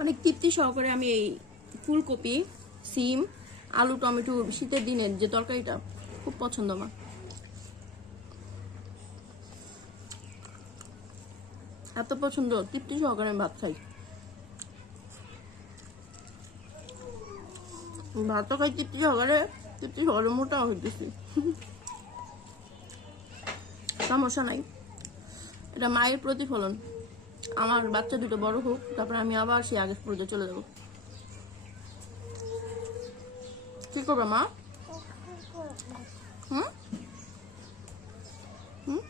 অনেক তৃপ্তি সহকারে আমি এই ফুলকপি, সিম, আলু, টমেটো শীতের দিনের যে তরকারিটা খুব পছন্দ আমার। এত পছন্দ, তৃপ্তি সহকারে আমি ভাত খাই। ভাত খাই তৃপ্তি সহকারে মোটা হইতেছি। সমস্যা নাই, এটা মায়ের প্রতিফলন। আমার বাচ্চা দুটো বড় হোক, তারপরে আমি আবার সেই আগের পর্যায়ে চলে যাবো। কি করবে মা? হুম হুম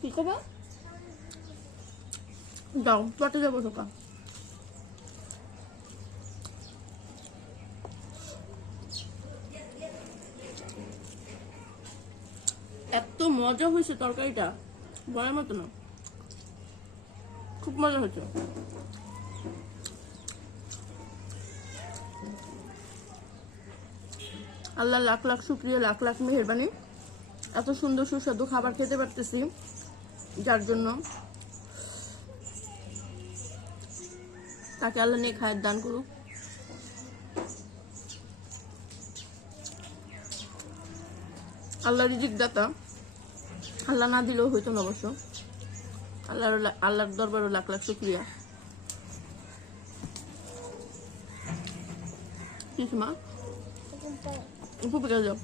কি করবে? যাও, পটে যাবো সকাল। এত মজা হয়েছে তরকারিটা, বলার মতো না, খুব মজা হয়েছে। আল্লাহ লাখ লাখ শুকরিয়া, লাখ লাখ মেহেরবানি, এত সুন্দর সুস্বাদু খাবার খেতে পারতেছি, যার জন্য তাকে আল্লাহ নিয়ে খায়ের দান করুক। আল্লাহ রিজিক দাতা, আল্লাহ না দিলেও হইতো না অবশ্য। আল্লাহর দরবারও লাখ লাখ শুকরিয়া। মা উপরে যাও।